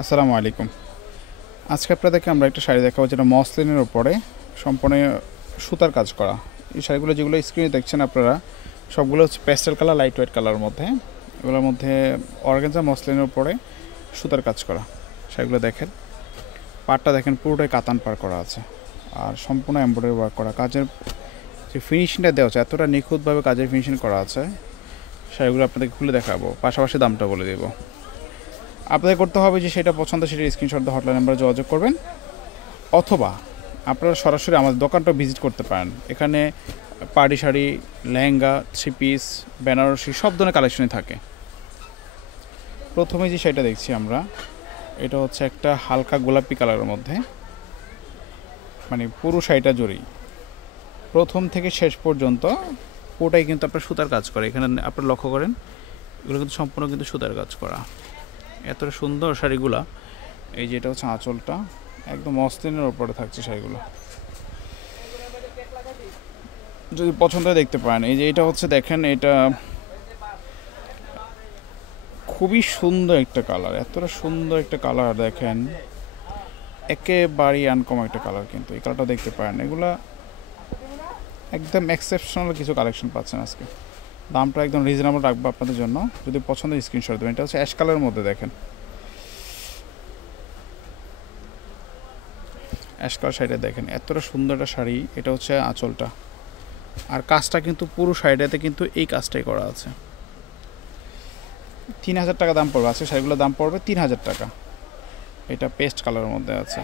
আসসালামু আলাইকুম। আজকে আপনাদেরকে আমরা একটা শাড়ি দেখাবো যেটা মসলিনের উপরে সম্পূর্ণ সুতার কাজ করা। এই শাড়িগুলো যেগুলো স্ক্রিনে দেখছেন আপনারা সবগুলো হচ্ছে পেস্টেল কালার, লাইট ওয়েট কালারের মধ্যে। এগুলোর মধ্যে অর্গানজা মসলিনের উপরে সুতার কাজ করা শাড়িগুলো দেখেন। পাড়টা দেখেন পুরোটাই কাতান পাড় করা আছে আর সম্পূর্ণ এমব্রয়ডারি ওয়ার্ক করা। কাজের যে ফিনিশিংটা দেওয়া আছে এতটা নিখুঁতভাবে কাজের ফিনিশিং করা আছে। শাড়িগুলো আপনাদেরকে খুলে দেখাবো, পাশাপাশি দামটা বলে দেবো। আপনাদের করতে হবে যে সেটা পছন্দ সেটা স্ক্রিনশট দিয়ে হটলাইন নাম্বারে যোগাযোগ করবেন, অথবা আপনারা সরাসরি আমাদের দোকানটা ভিজিট করতে পারেন। এখানে party sari, lehenga, three piece, Banarasi সব ধরনের কালেকশনই থাকে। প্রথমে যে শাড়িটা দেখছি আমরা, এটা হচ্ছে একটা হালকা গোলাপি কালারের মধ্যে, মানে পুরো শাড়িটা জড়ি প্রথম থেকে শেষ পর্যন্ত পুরোটাই কিন্তু আপনার সুতার কাজ করে। এখানে আপনারা লক্ষ্য করেন এগুলো কিন্তু সম্পূর্ণ কিন্তু সুতার কাজ করা। এতটা সুন্দর শাড়িগুলা। এই যে এটা হচ্ছে আঁচলটা, একদম মসলিনের ওপরে থাকছে শাড়িগুলো। যদি পছন্দ হয় দেখতে পারেন। এই যে এটা হচ্ছে দেখেন, এটা খুবই সুন্দর একটা কালার, এতটা সুন্দর একটা কালার দেখেন, একেবারেই আনকমন একটা কালার। কিন্তু এই কালারটা দেখতে পারেন, এগুলা একদম এক্সেপশনাল কিছু কালেকশন পাচ্ছেন আজকে। দামটা একদম রিজনেবল রাখবো আপনাদের জন্য, যদি পছন্দ স্ক্রিনশট দেবেন। এটা হচ্ছে অ্যাশ কালারের মধ্যে দেখেন, অ্যাশ কালার শাড়িটা দেখেন, এতটা সুন্দর একটা শাড়ি। এটা হচ্ছে আঁচলটা, আর কাজটা কিন্তু পুরো শাড়িটাতে কিন্তু এই কাজটাই করা আছে। 3000 টাকা দাম পড়বে আজকে শাড়িগুলোর দাম পড়বে 3000 টাকা। এটা পেস্ট কালারের মধ্যে আছে,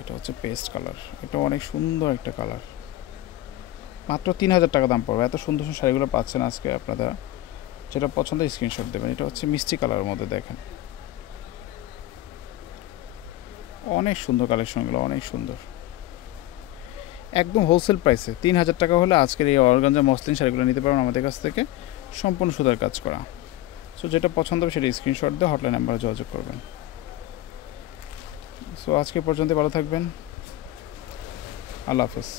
এটা হচ্ছে পেস্ট কালার। এটা অনেক সুন্দর একটা কালার, মাত্র 3000 টাকা দাম পড়বে। এত সুন্দর সুন্দর শাড়িগুলো পাচ্ছেন আজকে আপনারা। যেটা পছন্দ স্ক্রিনশট দেবেন। এটা হচ্ছে মিষ্টি কালারের মধ্যে দেখেন, অনেক সুন্দর কালেকশনগুলো, অনেক সুন্দর। একদম হোলসেল প্রাইসে 3000 টাকা হলে আজকের এই অর্গানজা মসলিন শাড়িগুলো নিতে পারবেন আমাদের কাছ থেকে, সম্পূর্ণ সুতার কাজ করা। সো যেটা পছন্দ হবে সেটা স্ক্রিনশট দিয়ে হটলাইন নাম্বারে যোগাযোগ করবেন। সো আজকে পর্যন্ত ভালো থাকবেন, আল্লাহ হাফেজ।